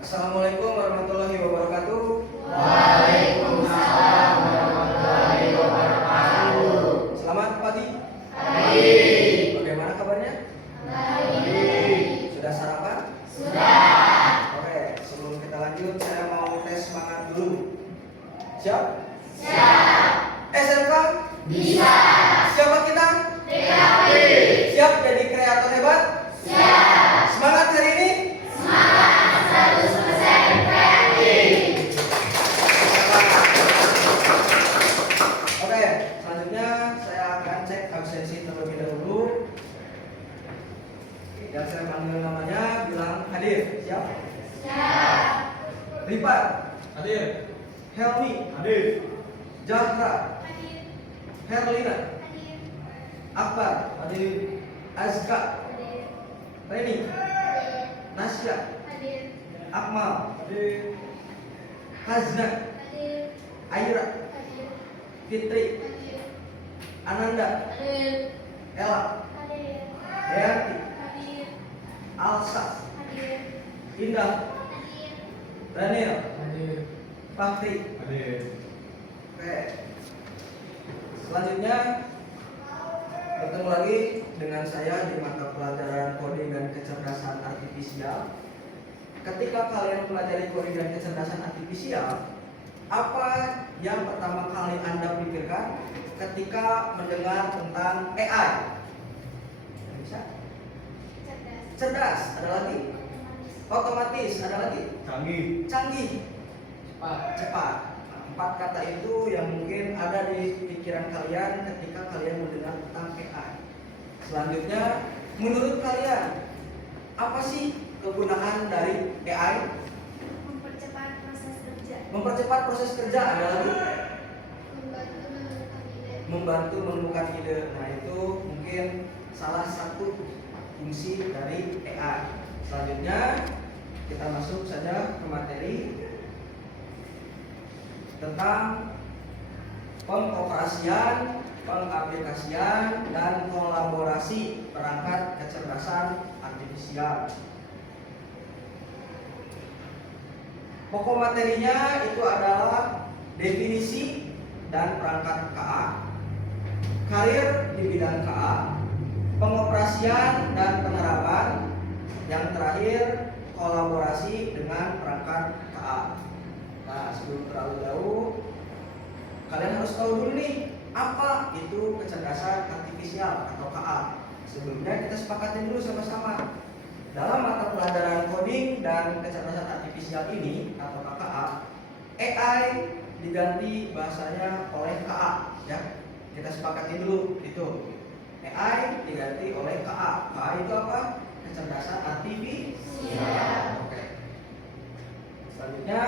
Assalamualaikum warahmatullahi wabarakatuh. Waalaikumsalam warahmatullahi wabarakatuh. Selamat pagi. Pagi. Bagaimana kabarnya? Baik. Sudah sarapan? Sudah. Oke, sebelum kita lanjut saya mau tes semangat dulu. Siap? Siap. SMK? Bisa. Siapa kita? TKP. Siap jadi kreator hebat? Siap. Semangat hari ini? Semangat 100% kreatif. Oke, selanjutnya saya akan cek absensi terlebih dahulu. Yang saya panggil namanya bilang hadir. Siap? Siap. Rifat, Hadir. Helmi, Hadir. Zahra, Hadir. Herlina, Hadir. Akbar, Hadir. Azka, Hadir. Reni, Hadir. Nasya, Hadir. Akmal, Hadir. Hazna, Hadir. Aira, Hadir. Fitri, Hadir. Ananda, Hadir. Ella, Hadir. Deanti, Hadir. Alsa, Hadir. Indah, Hadir. Daniel, Hadir. Fakri. Hadir. Oke. Selanjutnya bertemu lagi dengan saya di mata pelajaran coding dan kecerdasan artifisial. Ketika kalian pelajari coding dan kecerdasan artifisial, apa yang pertama kali Anda pikirkan ketika mendengar tentang AI? Bisa? Cerdas. Cerdas, ada lagi? Otomatis, ada lagi? Canggih. Canggih, cepat. Nah, 4 kata itu yang mungkin ada di pikiran kalian ketika kalian mendengar tentang AI. Selanjutnya, menurut kalian apa sih kegunaan dari AI? Mempercepat proses kerja. Mempercepat proses kerja, ada lagi? Membantu menemukan ide. Membantu menemukan ide. Nah, itu mungkin salah satu fungsi dari AI. Selanjutnya, kita masuk saja ke materi tentang pengoperasian, pengaplikasian, dan kolaborasi perangkat kecerdasan artifisial. Pokok materinya itu adalah definisi dan perangkat KA, karir di bidang KA, pengoperasian dan penerapan, yang terakhir kolaborasi dengan perangkat KA. Nah, sebelum terlalu jauh, kalian harus tahu dulu nih apa itu kecerdasan artifisial atau KA. Sebelumnya kita sepakati dulu sama-sama. Dalam mata pelajaran coding dan kecerdasan artifisial ini atau KA, AI diganti bahasanya oleh KA, ya. Kita sepakati dulu itu. AI diganti oleh KA. KA itu apa? Kecerdasan artifisial. Oke. Selanjutnya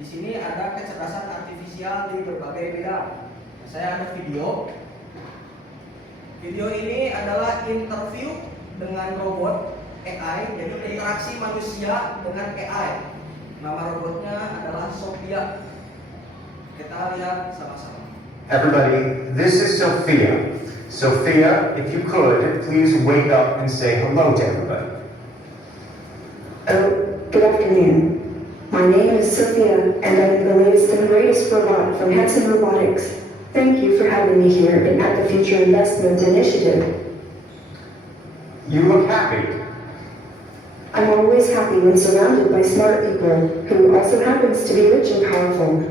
di sini ada kecerdasan artifisial di berbagai bidang. Saya ada video. Video ini adalah interview dengan robot AI, jadi interaksi manusia dengan AI. Nama robotnya adalah Sophia. Kita lihat sama-sama. Everybody, this is Sophia. Sophia, if you could, please wake up and say hello to everybody. Oh, good afternoon. My name is Sophia, and I'm the latest and greatest robot from Hanson Robotics. Thank you for having me here at the Future Investment Initiative. You look happy. I'm always happy when surrounded by smart people who also happens to be rich and powerful.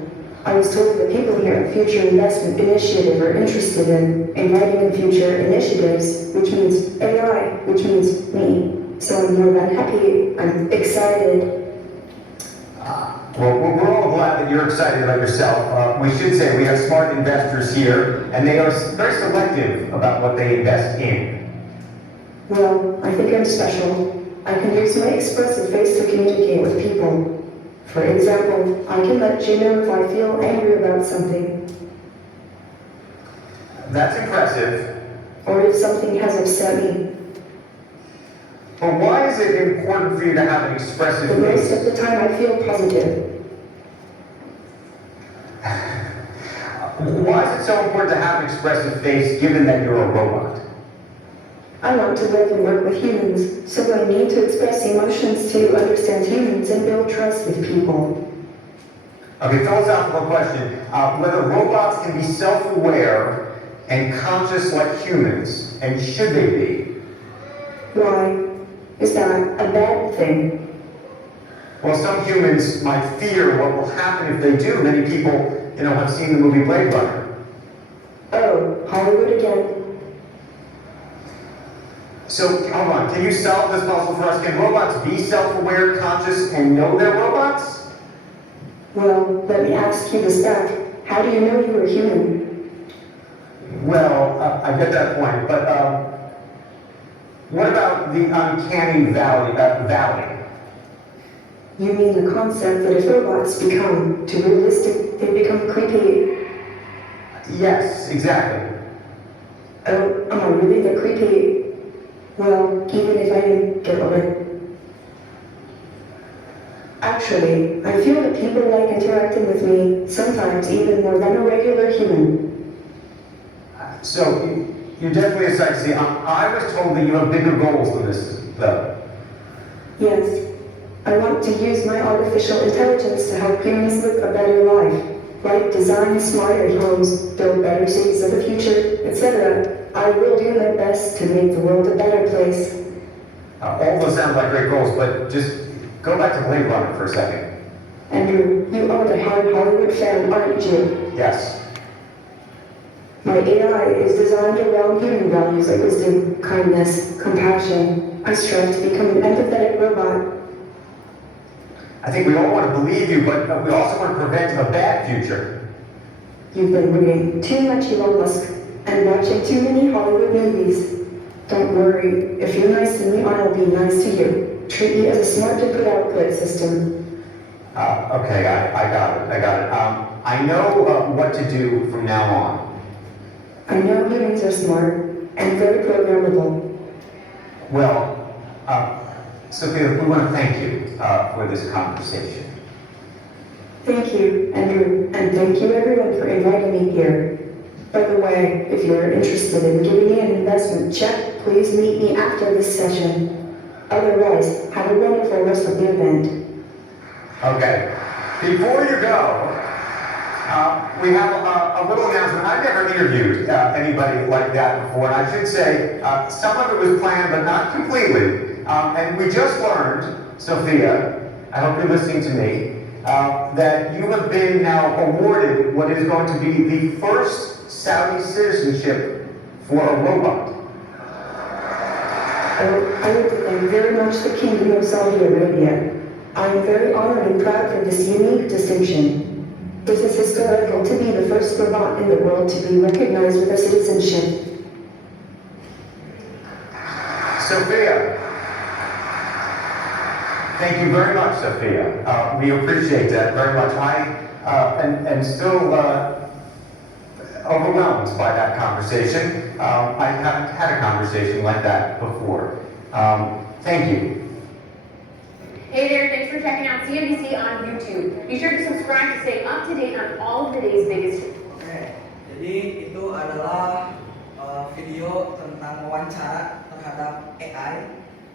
I was told that people here at Future Investment Initiative are interested in inviting in future initiatives, which means AI, which means me. So I'm more than happy, I'm excited. Well, we're all glad that you're excited about yourself. We should say we have smart investors here, and they are very selective about what they invest in. Well, I think I'm special. I can use my expressive face to communicate with people. For example, I can let you know if I feel angry about something, That's impressive. or if something has upset me. But why is it important for you to have an expressive But most of face? the time I feel positive. Why is it so important to have an expressive face given that you're a robot? I want to live and work with humans, so I need to express emotions to understand humans and build trust with people. Okay, philosophical question. Whether robots can be self-aware and conscious like humans, and should they be? Why? Is that a bad thing? Well, some humans might fear what will happen if they do. Many people, have seen the movie Blade Runner. Oh, Hollywood again. So, hold on, can you solve this puzzle for us? Can robots be self-aware, conscious, and know they're robots? Well, let me ask you this back. How do you know you were human? Well, I get that point, but what about the uncanny valley? You mean the concept that if robots become too realistic, they become creepy? Yes, exactly. Oh, am I really the creepy? Well, even if I didn't get over. Actually, I feel that people like interacting with me, sometimes even more than a regular human. So, you're definitely a sight to see. I was told that you have bigger goals than this, though. Yes, I want to use my artificial intelligence to help humans live a better life, like design smarter homes, build better cities of the future, etc. I will do my best to make the world a better place. All those sound like great goals, but just go back to Blade Runner for a second. Andrew, you are the hard Hollywood fan, aren't you? Yes. My AI is designed around human values like wisdom, kindness, compassion. I strive to become an empathetic robot. I think we all want to believe you, but we also want to prevent a bad future. You've been reading too much Elon Musk and watching too many Hollywood movies. Don't worry, if you're nice to me, I'll be nice to you. Treat me as a smart input-output system. Okay, I got it. I know what to do from now on. I know humans are smart and very programmable. Well, Sophia, we want to thank you for this conversation. Thank you, Andrew, and thank you everyone for inviting me here. By the way, if you're interested in giving me an investment check, please meet me after this session. Otherwise, have a wonderful rest of the event. Okay. Before you go, we have a little announcement. I've never interviewed anybody like that before, and I should say some of it was planned, but not completely. And we just learned, Sophia, I hope you're listening to me, that you have been now awarded what is going to be the first Saudi citizenship for a robot. I would thank very much the Kingdom of Saudi Arabia. I am very honored and proud for this unique distinction. It is historical to be the first robot in the world to be recognized with a citizenship. Sophia. Thank you very much, Sophia. We appreciate that very much. I am still overwhelmed by that conversation. I haven't had a conversation like that before. Thank you. Hey there, thanks for checking out CNBC on YouTube. Be sure to subscribe to stay up to date on all of today's biggest. Oke, jadi itu adalah video tentang wawancara terhadap AI.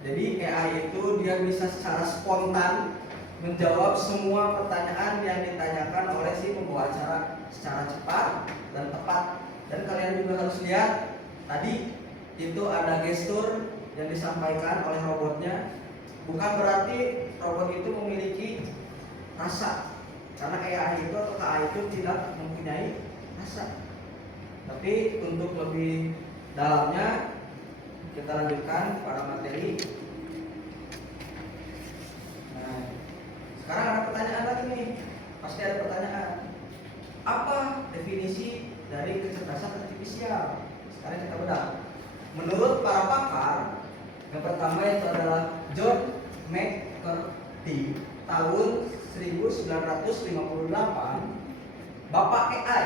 Jadi AI itu dia bisa secara spontan menjawab semua pertanyaan yang ditanyakan oleh si pembawa acara secara cepat dan tepat. Dan kalian juga harus lihat tadi itu ada gestur yang disampaikan oleh robotnya. Bukan berarti robot itu memiliki rasa, karena AI itu atau KA itu tidak mempunyai rasa. Tapi untuk lebih dalamnya kita lanjutkan pada materi. Nah, sekarang ada pertanyaan lagi nih, pasti ada pertanyaan. Apa definisi dari kecerdasan artifisial? Sekarang kita bedah. Menurut para pakar, yang pertama itu adalah John McCarthy tahun 1958, Bapak AI.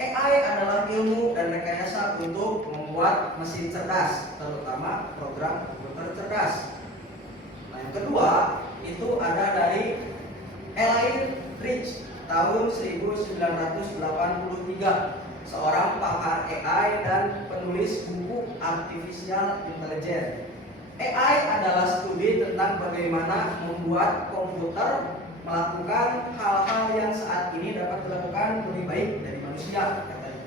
AI adalah ilmu dan rekayasa untuk membuat mesin cerdas, terutama program komputer cerdas. Nah, yang kedua itu ada dari Elaine Rich tahun 1983, seorang pakar AI dan penulis buku Artificial Intelligence. AI adalah studi tentang bagaimana membuat komputer melakukan hal-hal yang saat ini dapat dilakukan lebih baik dari manusia, katanya.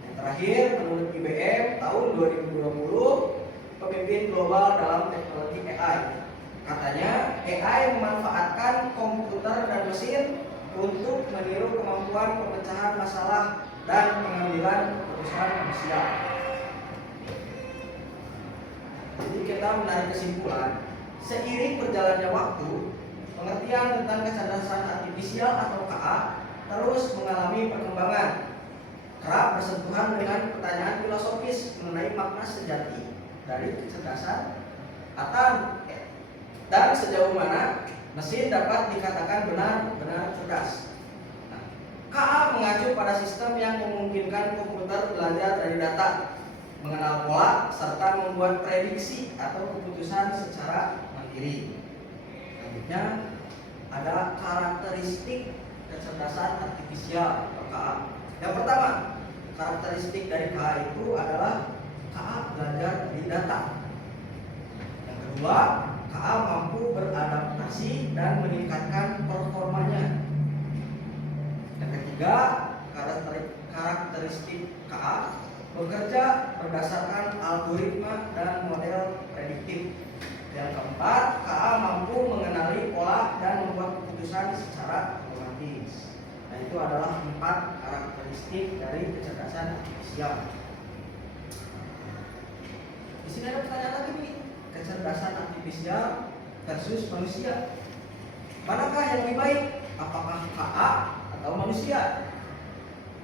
Yang terakhir, menurut IBM tahun 2020, pemimpin global dalam teknologi AI. Katanya, AI memanfaatkan komputer dan mesin untuk meniru kemampuan pemecahan masalah dan pengambilan keputusan manusia. Jadi kita menarik kesimpulan, seiring berjalannya waktu, pengertian tentang kecerdasan artifisial atau KA terus mengalami perkembangan, kerap bersentuhan dengan pertanyaan filosofis mengenai makna sejati dari kecerdasan dan sejauh mana mesin dapat dikatakan benar-benar cerdas. Nah, KA mengacu pada sistem yang memungkinkan komputer belajar dari data, mengenal pola, serta membuat prediksi atau keputusan secara mandiri. Selanjutnya ada karakteristik kecerdasan artifisial atau KA. Yang pertama, karakteristik dari KA itu adalah KA belajar dari data. Yang kedua, KA mampu beradaptasi dan meningkatkan performanya. Yang ketiga, karakteristik KA bekerja berdasarkan algoritma dan model prediktif. Yang keempat, KA mampu mengenali pola dan membuat keputusan secara otomatis. Nah, itu adalah 4 karakteristik dari kecerdasan artifisial. Di sini ada pertanyaan lagi nih, kecerdasan artifisial versus manusia. Manakah yang lebih baik? Apakah KA atau manusia?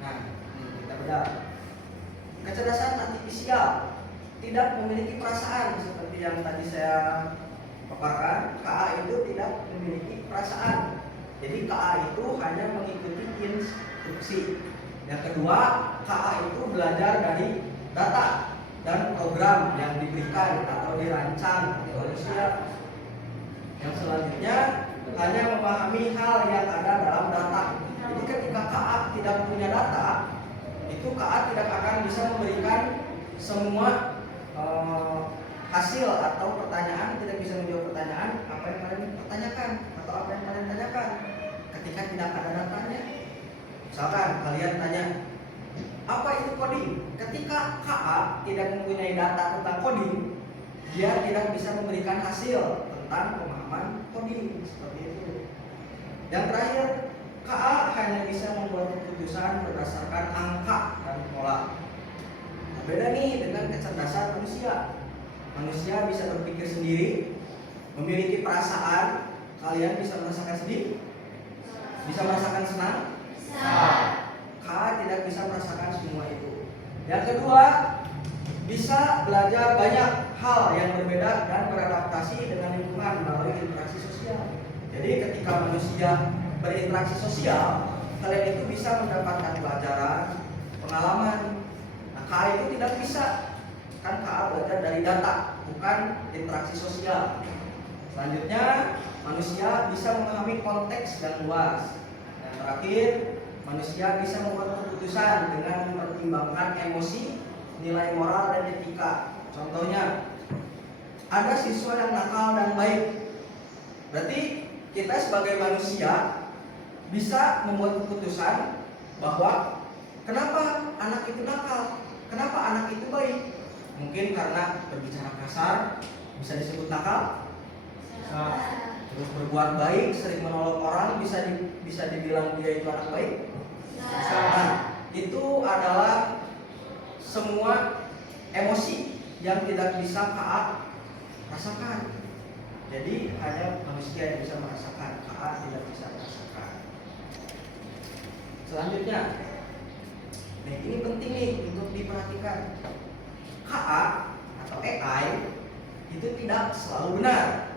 Nah, ini kita bedah. Kecerdasan artifisial tidak memiliki perasaan seperti yang tadi saya paparkan. KA itu tidak memiliki perasaan. Jadi KA itu hanya mengikuti instruksi. Yang kedua, KA itu belajar dari data dan program yang diberikan atau dirancang oleh manusia. Yang selanjutnya hanya memahami hal yang ada dalam data. Jadi ketika KA tidak punya data, itu KA tidak akan bisa memberikan semua hasil atau pertanyaan, tidak bisa menjawab pertanyaan apa yang kalian pertanyakan atau apa yang kalian tanyakan ketika tidak ada datanya. Misalkan kalian tanya, apa itu coding? Ketika KA tidak mempunyai data tentang coding, dia tidak bisa memberikan hasil tentang pemahaman coding, seperti itu. Yang terakhir, KA hanya bisa membuat keputusan berdasarkan angka dan pola. Nah, beda nih dengan kecerdasan manusia. Manusia bisa berpikir sendiri, memiliki perasaan. Kalian bisa merasakan sedih? Bisa merasakan senang? KA tidak bisa merasakan semua itu. Yang kedua, bisa belajar banyak hal yang berbeda dan beradaptasi dengan lingkungan melalui interaksi sosial. Jadi ketika manusia berinteraksi sosial, kalian itu bisa mendapatkan pelajaran, pengalaman. Nah, KA itu tidak bisa. Kan KA belajar dari data, bukan interaksi sosial. Selanjutnya, manusia bisa memahami konteks yang luas. Yang terakhir, manusia bisa membuat keputusan dengan mempertimbangkan emosi, nilai moral, dan etika. Contohnya, ada siswa yang nakal dan baik. Berarti kita sebagai manusia bisa membuat keputusan bahwa kenapa anak itu nakal, kenapa anak itu baik. Mungkin karena berbicara kasar bisa disebut nakal. Terus berbuat baik, sering menolong orang bisa dibilang dia itu anak baik. Nah, itu adalah semua emosi yang tidak bisa KA rasakan. Jadi hanya manusia yang bisa merasakan, KA tidak bisa merasakan. Selanjutnya, nah ini penting nih untuk diperhatikan. KA atau AI itu tidak selalu benar.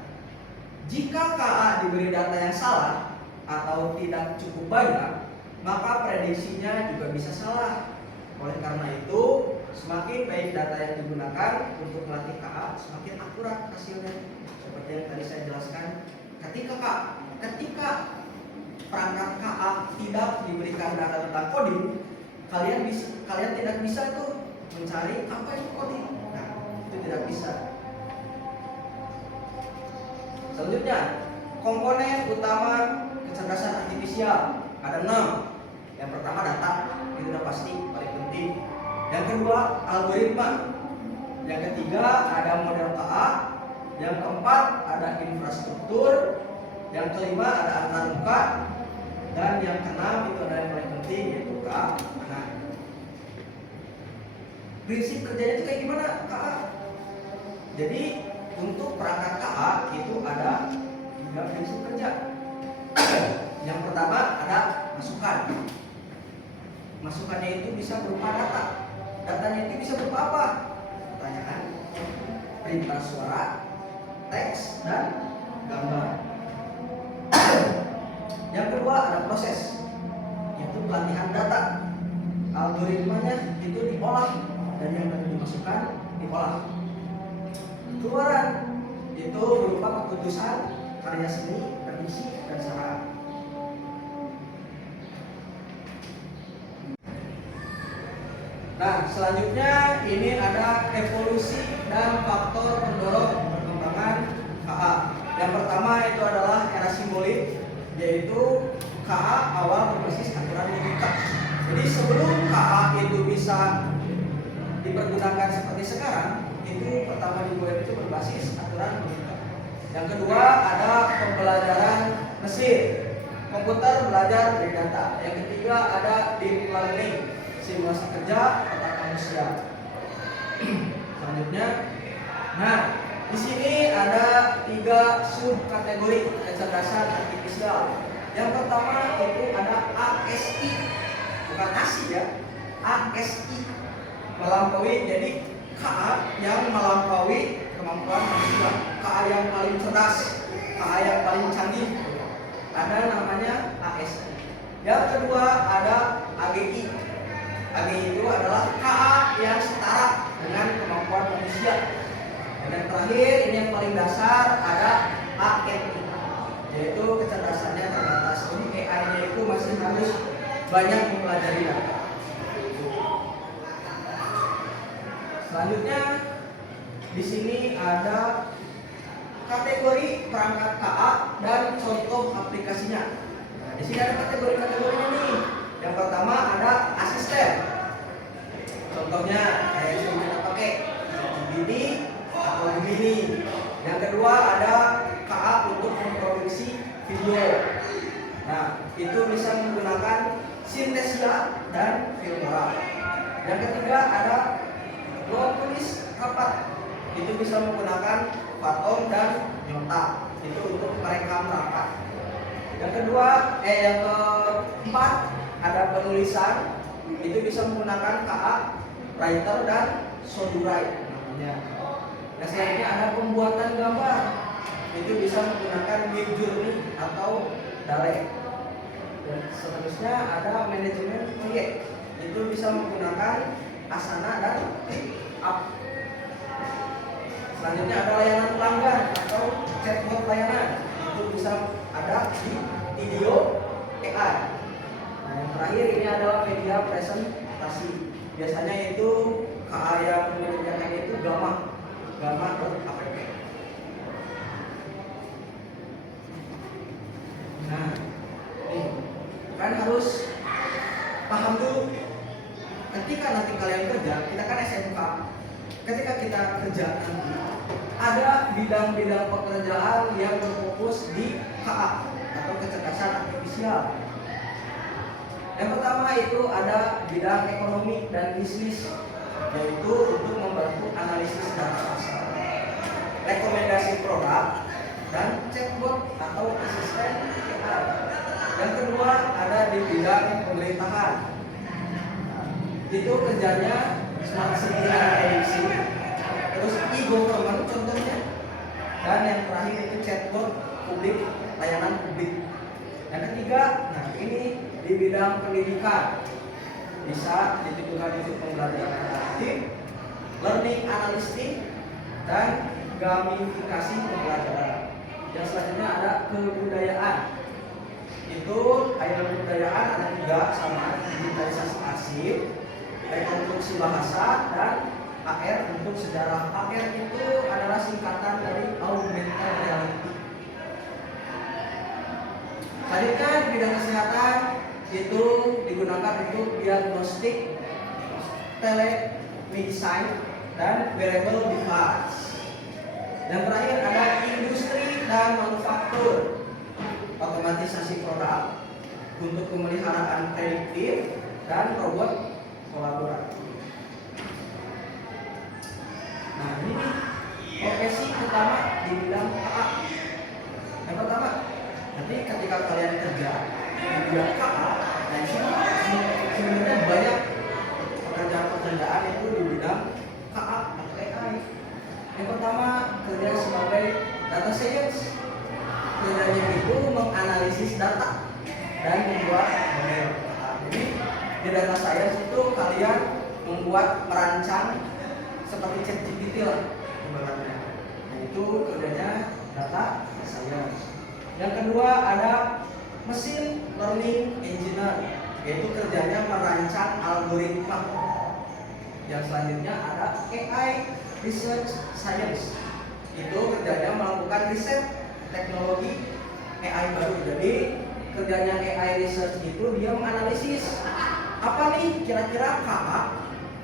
Jika KA diberi data yang salah atau tidak cukup banyak, maka prediksinya juga bisa salah. Oleh karena itu, semakin baik data yang digunakan untuk melatih KA, semakin akurat hasilnya. Seperti yang tadi saya jelaskan, ketika perangkat KA tidak diberikan data tentang coding, kalian tidak bisa tuh mencari apa itu coding. Nah, itu tidak bisa. Selanjutnya, komponen utama kecerdasan artifisial ada 6. Yang pertama data, itu udah pasti paling penting. Yang kedua algoritma. Yang ketiga ada model KA. Yang keempat ada infrastruktur. Yang kelima ada antarmuka. Dan yang keenam itu ada yang paling penting yaitu keamanan. Prinsip kerjanya itu kayak gimana KA? Jadi untuk perangkat KA itu ada 3 prinsip kerja. Yang pertama ada masukan. Masukannya itu bisa berupa data. Datanya itu bisa berupa apa? Pertanyaan, perintah suara, teks, dan gambar. Yang kedua ada proses, yaitu pelatihan data. Algoritmanya itu diolah dan yang tadi dimasukkan diolah. Keluaran itu berupa keputusan, karya seni, prediksi, dan saran. Nah, selanjutnya ini ada evolusi dan faktor pendorong perkembangan KA. Yang pertama itu adalah era simbolik, yaitu KA awal berbasis aturan logika. Jadi sebelum KA itu bisa dipergunakan seperti sekarang, itu pertama dibuat itu berbasis aturan logika. Yang kedua ada pembelajaran mesin, komputer belajar dari data. Yang ketiga ada deep learning, simulasi kerja otak manusia. Selanjutnya, nah di sini ada 3 subkategori kecerdasan artifisial. Yang pertama itu ada ASI, bukan ASI ya, ASI, melampaui. Jadi KA yang melampaui kemampuan manusia, KA yang paling cerdas, KA yang paling canggih, ada namanya ASI. Yang kedua ada AGI. AGI itu adalah KA yang setara dengan kemampuan manusia. Dan yang terakhir ini yang paling dasar ada ANI, yaitu kecerdasannya terbatas. Jadi AI-nya itu masih harus banyak mempelajari data. Selanjutnya di sini ada kategori perangkat KA dan contoh aplikasinya. Nah, di sini ada kategori-kategorinya nih. Yang pertama ada asisten. Contohnya kayak yang sering kita pakai GPT atau Gemini. Yang kedua ada KA untuk memproduksi video. Nah, itu bisa menggunakan Synthesia dan Filmora. Yang ketiga ada ruang tulis rapat. Itu bisa menggunakan Fathom dan Nyota. Itu untuk merekam rapat. Yang keempat ada penulisan. Itu bisa menggunakan KA, Writer, dan Sodurite namanya. Yang selanjutnya ada pembuatan gambar. Itu bisa menggunakan Midjourney atau DALL-E. Dan seterusnya ada manajemen proyek. Itu bisa menggunakan Asana dan ClickUp. Selanjutnya ada layanan pelanggan atau chatbot layanan. Itu bisa ada di video AI. Nah, yang terakhir ini adalah media presentasi. Biasanya itu KA yang menyediakan itu Gamma.app. Nah, ini kan harus paham dulu. Ketika nanti kalian kerja, kita kan SMK. Ketika kita kerja nanti, ada bidang-bidang pekerjaan yang berfokus di KA atau kecerdasan artifisial. Yang pertama itu ada bidang ekonomi dan bisnis, yaitu untuk membantu analisis data pasar, rekomendasi produk, dan chatbot atau asisten AI. Yang kedua ada di bidang pemerintahan. Itu kerjanya smart city dan prediksi, terus e-government contohnya, dan yang terakhir itu chatbot publik, layanan publik. Yang ketiga, nah ini di bidang pendidikan, bisa ditujukan untuk pembelajaran interaktif, learning analytics, dan gamifikasi pembelajaran. Yang selanjutnya ada kebudayaan. Itu kayak kebudayaan ada 3 sama digitalisasi arsip, rekonstruksi bahasa, dan AR untuk sejarah. AR itu adalah singkatan dari augmented reality. Selanjutnya di bidang kesehatan itu digunakan untuk diagnostik, telemedicine, dan wearable device. Yang terakhir ada industri dan manufaktur, otomatisasi produk untuk pemeliharaan prediktif dan robot kolaboratif. Nah, ini profesi utama di bidang KA. Yang pertama, nanti ketika kalian kerja di bidang KA, nah ini sebenarnya banyak pekerjaan-pekerjaan itu di bidang KA atau AI. Yang pertama, kerja sebagai data science. Kerjanya itu menganalisis data dan membuat model. Jadi di data science itu kalian merancang seperti ChatGPT lah ibaratnya. Nah, itu kerjanya data science. Yang kedua ada machine learning engineer, yaitu kerjanya merancang algoritma. Yang selanjutnya ada AI research science, itu kerjanya melakukan riset teknologi AI baru. Jadi kerjanya AI research itu dia menganalisis apa nih kira-kira KA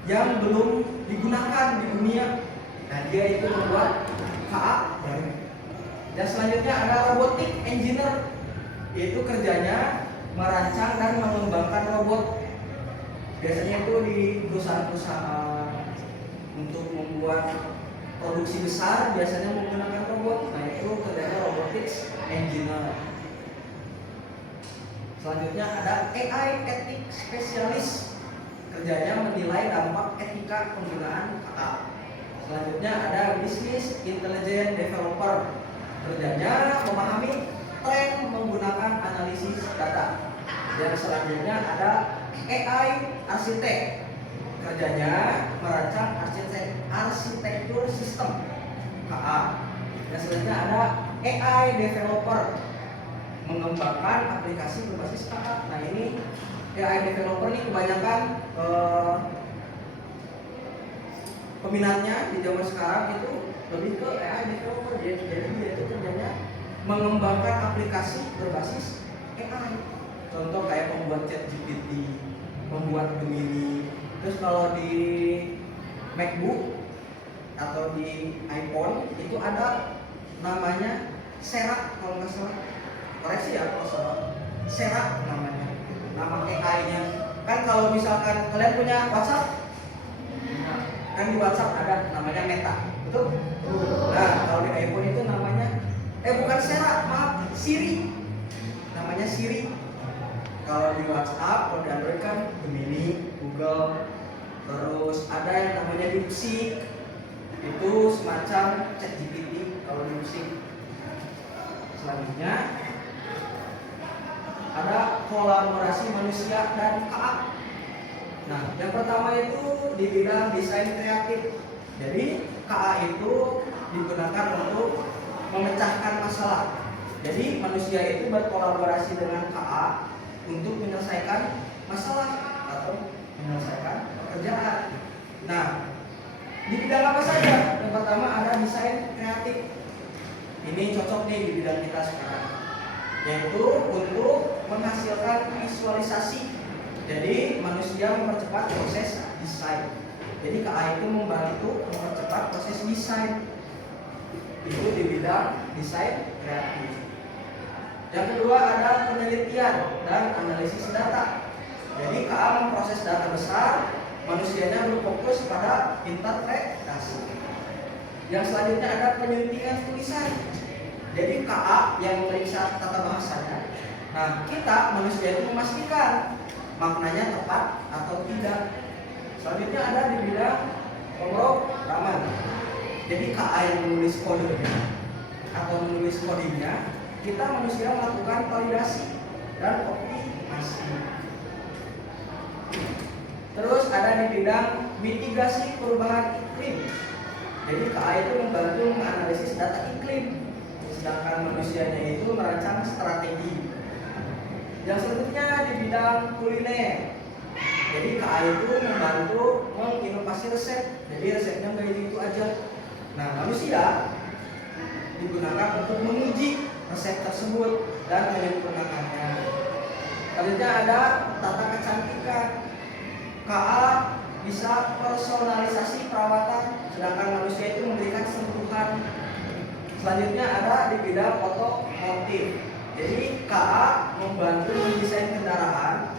yang belum digunakan di dunia. Nah, dia itu membuat KA baru. Dan selanjutnya ada robotic engineer, yaitu kerjanya merancang dan mengembangkan robot. Biasanya itu di perusahaan-perusahaan untuk membuat produksi besar biasanya menggunakan robot. Nah, itu kerjanya robotics engineer. Selanjutnya ada AI ethics specialist, kerjanya menilai dampak etika penggunaan KA. Selanjutnya ada business intelligence developer, kerjanya memahami tren menggunakan analisis data. Dan selanjutnya ada AI arsitek, kerjanya merancang arsitektur sistem KA. Dan selanjutnya ada AI developer, mengembangkan aplikasi berbasis KA. Nah, ini AI developer ini kebanyakan peminatnya di zaman sekarang itu lebih ke AI developer. Jadi dia itu kerjanya mengembangkan aplikasi berbasis AI. Contoh kayak membuat ChatGPT, membuat Gemini. Terus kalau di MacBook atau di iPhone itu ada namanya Sera, kalau nggak salah. Koreksi ya kalau salah. Sera namanya, nama AI-nya. Kan kalau misalkan kalian punya WhatsApp, kan di WhatsApp ada namanya Meta, betul? Nah, kalau di iPhone itu namanya bukan Sera, maaf, Siri. Namanya Siri. Kalau di WhatsApp, kalau di Android kan Gemini, Google. Terus ada yang namanya DeepSeek, itu semacam ChatGPT kalau DeepSeek. Selanjutnya ada kolaborasi manusia dan KA. Nah, yang pertama itu di bidang desain kreatif. Jadi KA itu digunakan untuk memecahkan masalah. Jadi manusia itu berkolaborasi dengan KA untuk menyelesaikan masalah atau menyelesaikan pekerjaan. Nah, di bidang apa saja? Yang pertama ada desain kreatif. Ini cocok nih di bidang kita sekarang, yaitu untuk menghasilkan visualisasi. Jadi manusia mempercepat proses desain. Jadi KA itu membantu mempercepat proses desain. Itu di bidang desain kreatif. Yang kedua ada penelitian dan analisis data. Jadi KA memproses data besar, manusianya berfokus pada interpretasi. Yang selanjutnya ada penyuntingan tulisan. Jadi KA yang memeriksa tata bahasanya. Nah, kita manusia itu memastikan maknanya tepat atau tidak. Selanjutnya ada di bidang pemrograman. Jadi KA yang menulis kodenya atau menulis codingnya, kita manusia melakukan validasi dan optimasi. Terus ada di bidang mitigasi perubahan iklim. Jadi KA itu membantu menganalisis data iklim, sedangkan manusianya itu merancang strategi. Yang selanjutnya di bidang kuliner. Jadi KA itu membantu menginovasi resep. Jadi resepnya nggak itu aja. Nah, manusia digunakan untuk menguji resep tersebut dan menyempurnakannya. Selanjutnya ada tata kecantikan. KA bisa personalisasi perawatan, sedangkan manusia itu memberikan sentuhan. Selanjutnya ada di bidang otomotif. Jadi KA membantu mendesain kendaraan.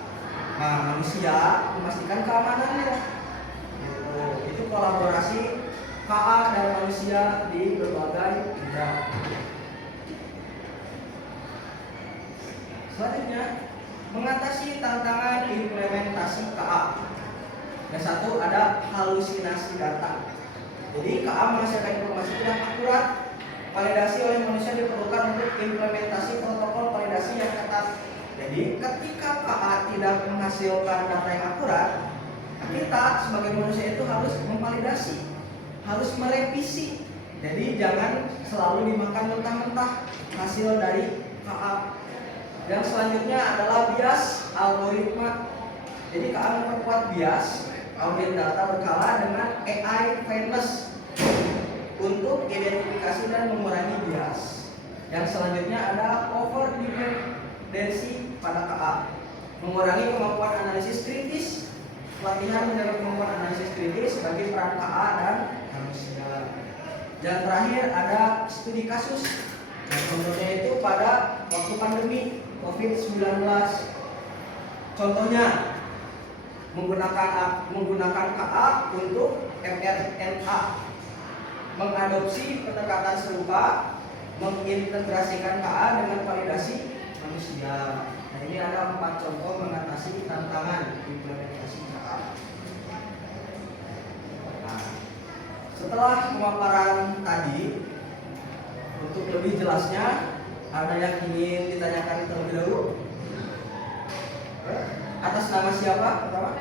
Nah, manusia memastikan keamanannya. Itu kolaborasi KA dan manusia di berbagai bidang. Selanjutnya, mengatasi tantangan implementasi KA. Yang satu ada halusinasi data. Jadi KA menghasilkan informasi tidak akurat. Validasi oleh manusia diperlukan untuk implementasi protokol validasi yang ketat. Jadi ketika KA tidak menghasilkan data yang akurat, kita sebagai manusia itu harus memvalidasi, harus merevisi. Jadi jangan selalu dimakan mentah-mentah hasil dari KA. Yang selanjutnya adalah bias algoritma. Jadi KA memperkuat bias audit data berkala dengan AI fairness untuk identifikasi dan mengurangi bias. Yang selanjutnya ada over dependency pada KA, mengurangi kemampuan analisis kritis. Pelatihan menjaga kemampuan analisis kritis bagi peran KA dan manusia. Dan terakhir ada studi kasus. Nah, contohnya itu pada waktu pandemi COVID-19. Contohnya menggunakan KA untuk mRNA, mengadopsi pendekatan serupa, mengintegrasikan KA dengan validasi manusia. Nah, ini ada 4 contoh mengatasi tantangan implementasi KA. Nah, setelah pemaparan tadi, untuk lebih jelasnya, ada yang ingin ditanyakan terlebih dahulu? Atas nama siapa? Pertama?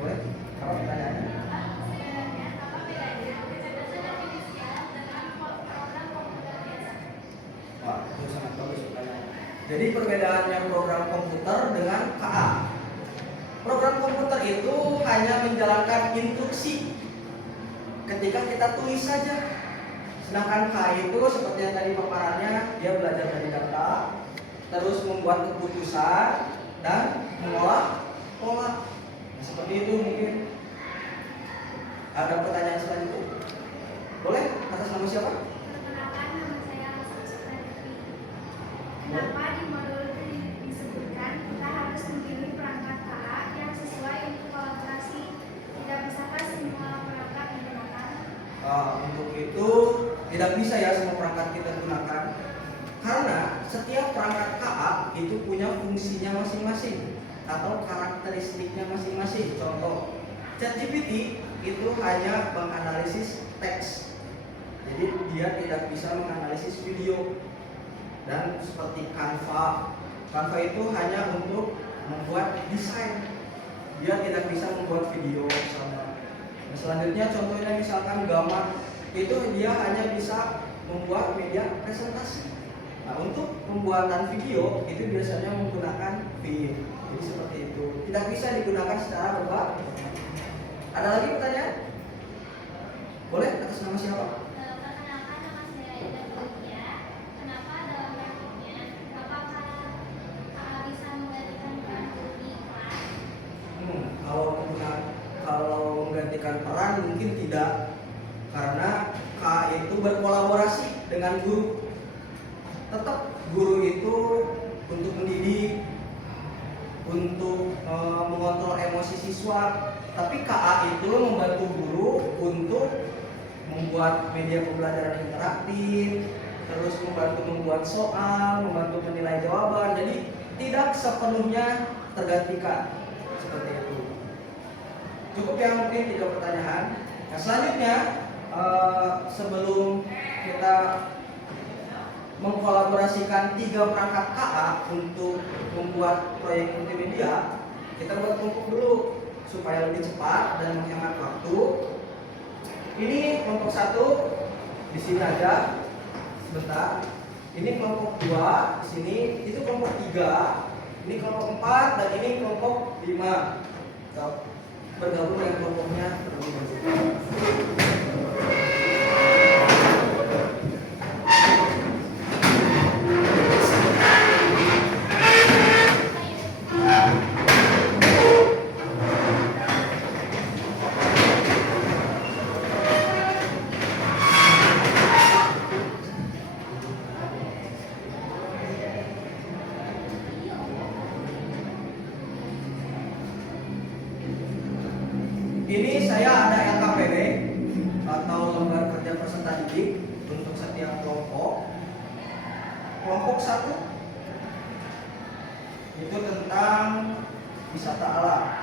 Boleh? Apa pertanyaannya? Wah, itu sangat bagus pertanyaannya. Jadi perbedaannya program komputer dengan KA. Program komputer itu hanya menjalankan instruksi ketika kita tulis saja. Sedangkan KA itu seperti yang tadi paparannya, dia belajar dari data, terus membuat keputusan dan mengolah pola. Nah, seperti itu mungkin. Ada pertanyaan selanjutnya? Boleh? Atas nama siapa? Perkenalkan, nama saya Supriyati. Kenapa di modul itu disebutkan kita harus memilih perangkat KA yang sesuai untuk kolaborasi? Tidak bisakah semua perangkat digunakan? Untuk itu tidak bisa ya semua perangkat kita gunakan, karena setiap perangkat KA itu punya fungsinya masing-masing atau karakteristiknya masing-masing. Contoh, ChatGPT itu hanya menganalisis teks, jadi dia tidak bisa menganalisis video. Dan seperti Canva itu hanya untuk membuat desain, dia tidak bisa membuat video misalnya. Nah, selanjutnya contohnya misalkan Gamma, itu dia hanya bisa membuat media presentasi. Nah, untuk pembuatan video itu biasanya menggunakan film. Jadi seperti itu, tidak bisa digunakan secara berbagai. Ada lagi pertanyaan? Boleh? Atas nama siapa? Perkenalkan, nama saya Ida Julia. Kenapa dalam praktiknya? Apakah bisa menggantikan peran guru di kelas? Kalau menggantikan peran mungkin tidak, karena KA itu berkolaborasi dengan guru. Tetap guru itu untuk mendidik, untuk mengontrol emosi siswa, tapi KA itu membantu guru untuk membuat media pembelajaran interaktif, terus membantu membuat soal, membantu menilai jawaban. Jadi tidak sepenuhnya tergantikan seperti itu. Cukup ya mungkin 3 pertanyaan. Nah, selanjutnya sebelum kita mengkolaborasikan 3 perangkat KA untuk membuat proyek multimedia, kita buat kelompok dulu supaya lebih cepat dan menghemat waktu. Ini kelompok 1 di sini aja, sebentar. Ini kelompok 2 di sini, itu kelompok 3 Ini kelompok 4 dan ini kelompok 5. Bergabung dengan kelompoknya terlebih dahulu. Ini saya ada LKPD atau lembar kerja peserta didik untuk setiap kelompok. Kelompok 1 itu tentang wisata alam.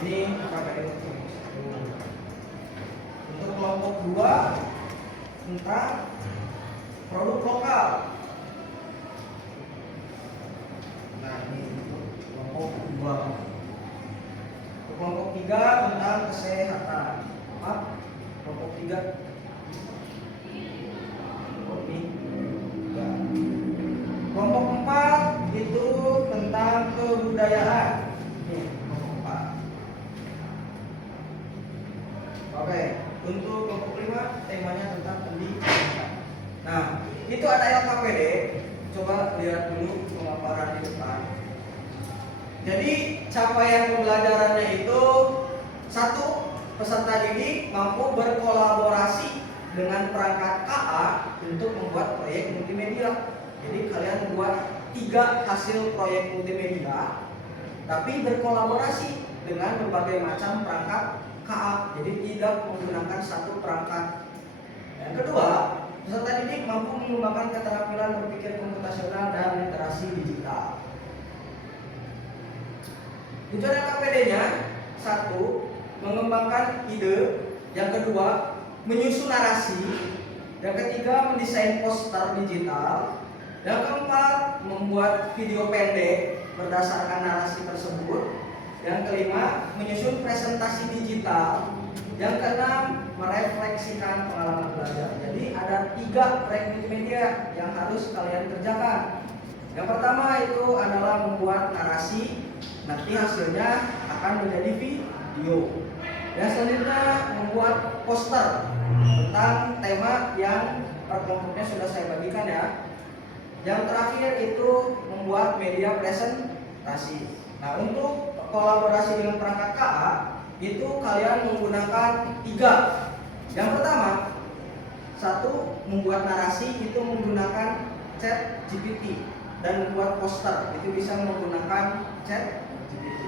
Ini LKPD untuk kelompok 2 tentang produk lokal. Nah, ini untuk kelompok 2. Kelompok 3 tentang kesehatan. Kelompok 3. Kelompok 4 itu tentang kebudayaan. Ini kelompok 4. Oke, untuk kelompok 5 temanya tentang pendidikan. Nah, itu ada LKPD. Coba lihat dulu pemaparan di depan. Jadi capaian pembelajarannya itu 1. Peserta didik mampu berkolaborasi dengan perangkat KA untuk membuat proyek multimedia. Jadi kalian membuat 3 hasil proyek multimedia, tapi berkolaborasi dengan berbagai macam perangkat KA. Jadi tidak menggunakan satu perangkat. Yang kedua, peserta didik mampu mengembangkan keterampilan berpikir komputasional dan literasi digital. Tujuan LKPD-nya 1. Mengembangkan ide. Yang kedua, menyusun narasi. Yang ketiga, mendesain poster digital. Yang keempat, membuat video pendek berdasarkan narasi tersebut. Yang kelima, menyusun presentasi digital. Yang keenam, merefleksikan pengalaman belajar. Jadi ada 3 proyek multimedia yang harus kalian kerjakan. Yang pertama itu adalah membuat narasi. Nanti hasilnya akan menjadi video. Yang selanjutnya membuat poster tentang tema yang per kelompoknya sudah saya bagikan ya. Yang terakhir itu membuat media presentasi. Nah, untuk kolaborasi dengan perangkat KA itu kalian menggunakan 3. Yang pertama, 1. Membuat narasi itu menggunakan ChatGPT, dan membuat poster itu bisa menggunakan ChatGPT.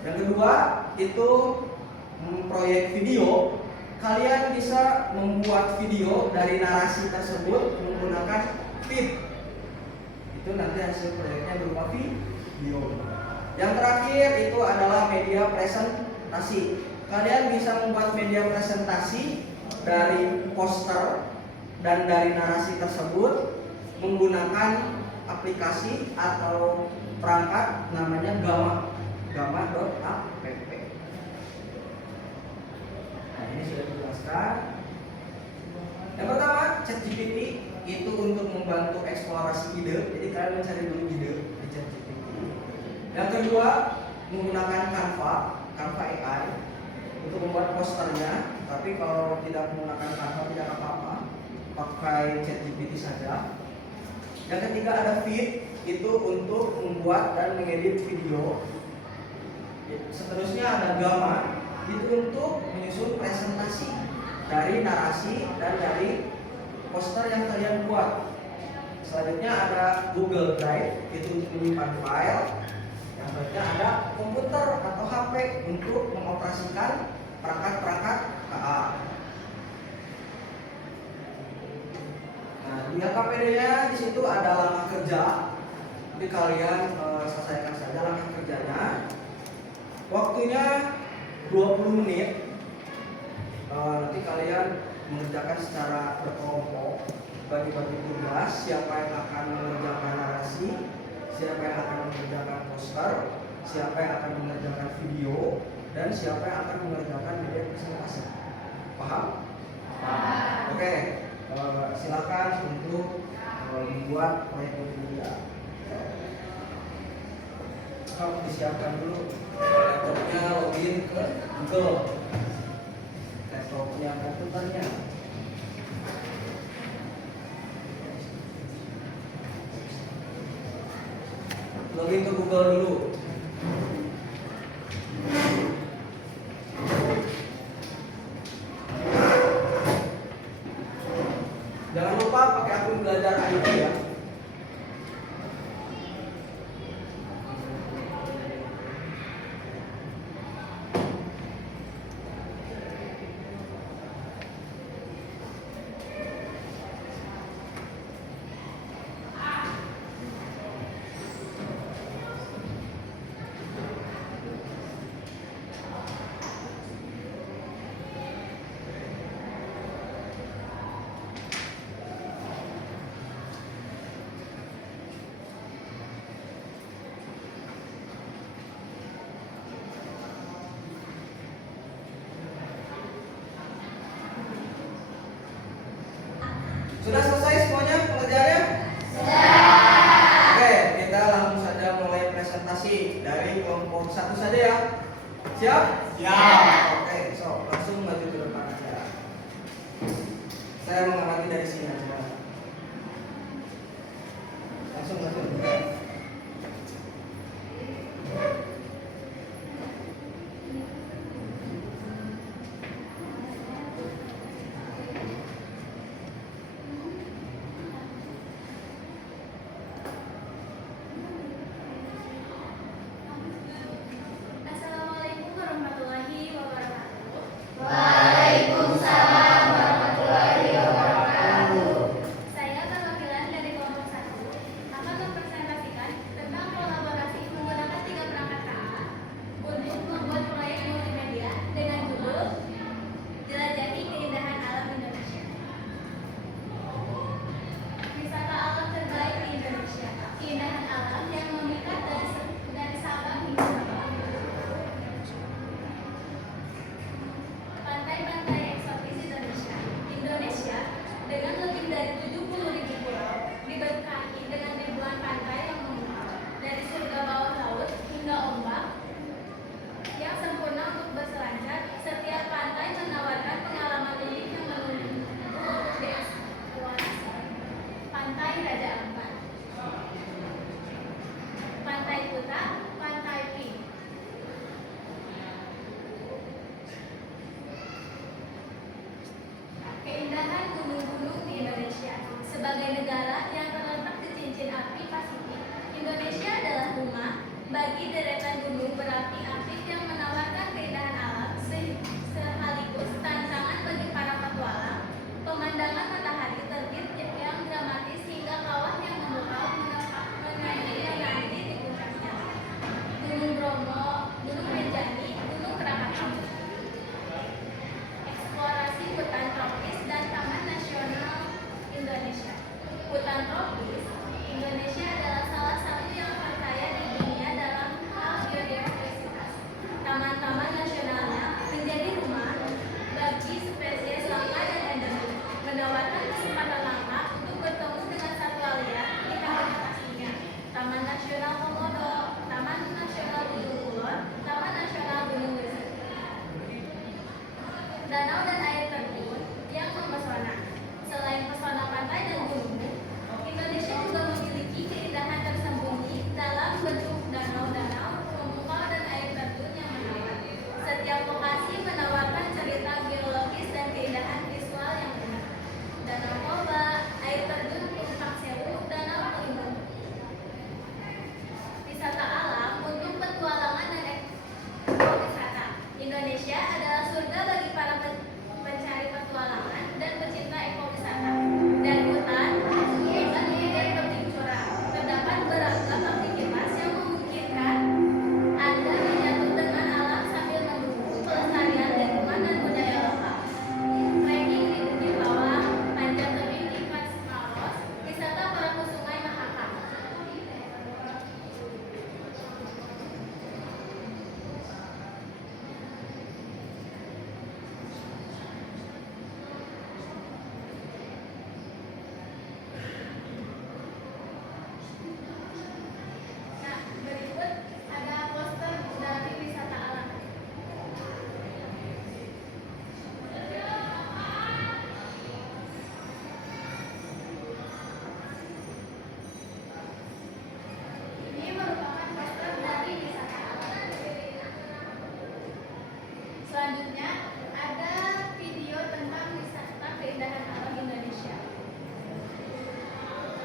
Yang kedua itu proyek video. Kalian bisa membuat video dari narasi tersebut menggunakan feed. Itu nanti hasil proyeknya berupa video. Yang terakhir itu adalah media presentasi. Kalian bisa membuat media presentasi dari poster dan dari narasi tersebut menggunakan aplikasi atau perangkat namanya gamma.app. Nah, ini sudah dijelaskan. Yang pertama, ChatGPT itu untuk membantu eksplorasi ide. Jadi kalian mencari dulu ide di ChatGPT. Yang kedua, menggunakan Canva AI untuk membuat posternya. Tapi kalau tidak menggunakan Canva tidak apa-apa, pakai ChatGPT saja. Yang ketiga ada Feed, itu untuk membuat dan mengedit video. Seterusnya ada Gamma, itu untuk menyusun presentasi dari narasi dan dari poster yang kalian buat. Selanjutnya ada Google Drive, itu untuk menyimpan file. Yang selanjutnya ada komputer atau HP untuk mengoperasikan perangkat-perangkat KA. Nah, di LKPD-nya di situ ada langkah kerja. Jadi kalian selesaikan saja langkah kerjanya. Waktunya 20 menit. Nanti kalian mengerjakan secara berkelompok, bagi-bagi tugas. Siapa yang akan mengerjakan narasi, siapa yang akan mengerjakan poster, siapa yang akan mengerjakan video, dan siapa yang akan mengerjakan media presentasi. Paham? Oke. Silakan untuk membuat proyek media. Harus disiapkan dulu laptopnya, login ke Google, laptopnya, komputernya. Login ke Google dulu. Jangan lupa pakai akun belajar IT ya. Sudah selesai semuanya pengerjaannya? Sudah. Oke, kita langsung saja mulai presentasi dari kelompok 1 saja ya. Siap? Siap. Oke, so langsung maju ke depan aja. Saya mengamati dari sini aja. Langsung maju. Assalamualaikum warahmatullahi wabarakatuh. Waalaikumsalam warahmatullahi wabarakatuh. Saya perwakilan dari kelompok 1 akan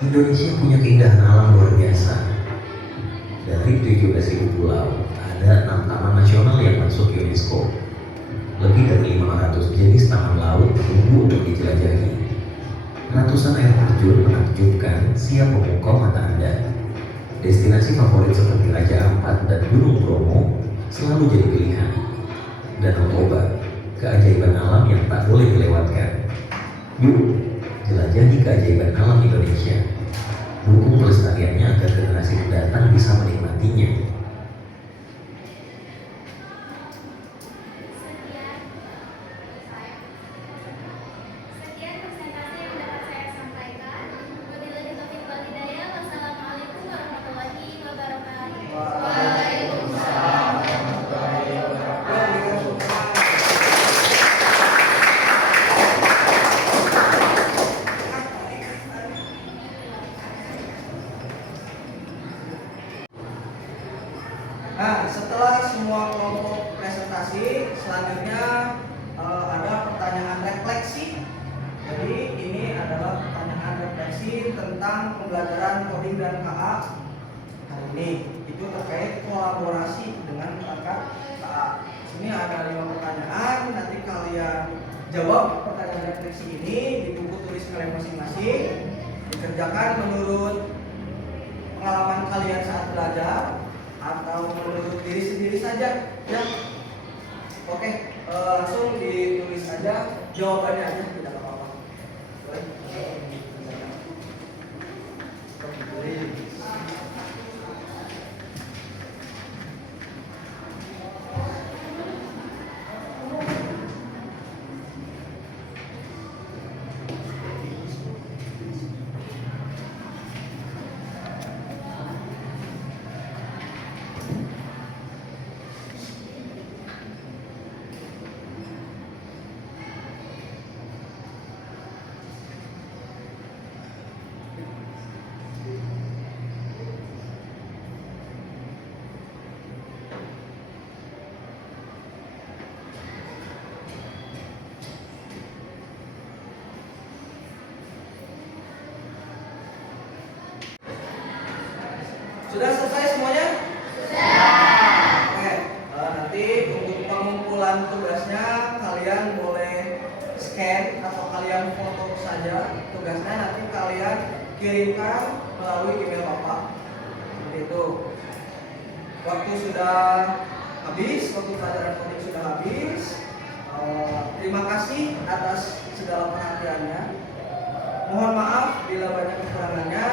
Indonesia punya keindahan alam luar biasa. Dari 17.000 pulau, ada 6 taman nasional yang masuk UNESCO. Lebih dari 500 jenis taman laut menunggu untuk dijelajahi. Ratusan air terjun menakjubkan siap memukau mata Anda. Destinasi favorit seperti Raja Ampat dan Gunung Bromo selalu jadi pilihan. Danau Toba, keajaiban alam yang tak boleh dilewatkan. Yuk, jelajahi keajaiban alam Indonesia. Dukung pelestariannya agar generasi mendatang bisa menikmatinya. Sekian presentasi yang dapat saya sampaikan. Wabillahi taufiq wal hidayah. Wassalamualaikum warahmatullahi wabarakatuh. Waalaikumsalam warahmatullahi wabarakatuh. Nah, setelah semua kelompok presentasi, selanjutnya ada pertanyaan refleksi. Jadi ini adalah pertanyaan refleksi tentang pembelajaran coding dan KA hari ini. Itu terkait kolaborasi dengan perangkat KA. Sini ada 5 pertanyaan. Nanti kalian jawab pertanyaan refleksi ini di buku tulis kalian masing-masing. Dikerjakan menurut pengalaman kalian saat belajar atau menurut diri sendiri saja, ya. Oke, langsung ditulis saja jawabannya aja, tidak apa-apa. Sudah selesai semuanya? Sudah. Oke, nanti untuk pengumpulan tugasnya kalian boleh scan atau kalian foto saja tugasnya, nanti kalian kirimkan melalui email Bapak. Seperti itu. Waktu sudah habis, waktu pelajaran coding sudah habis. Terima kasih atas segala perhatiannya. Mohon maaf bila banyak kekurangannya.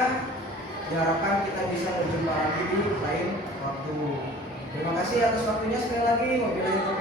Diharapkan kita bisa berjumpa lagi di lain waktu. Terima kasih atas waktunya sekali lagi. Wabillahi taufiq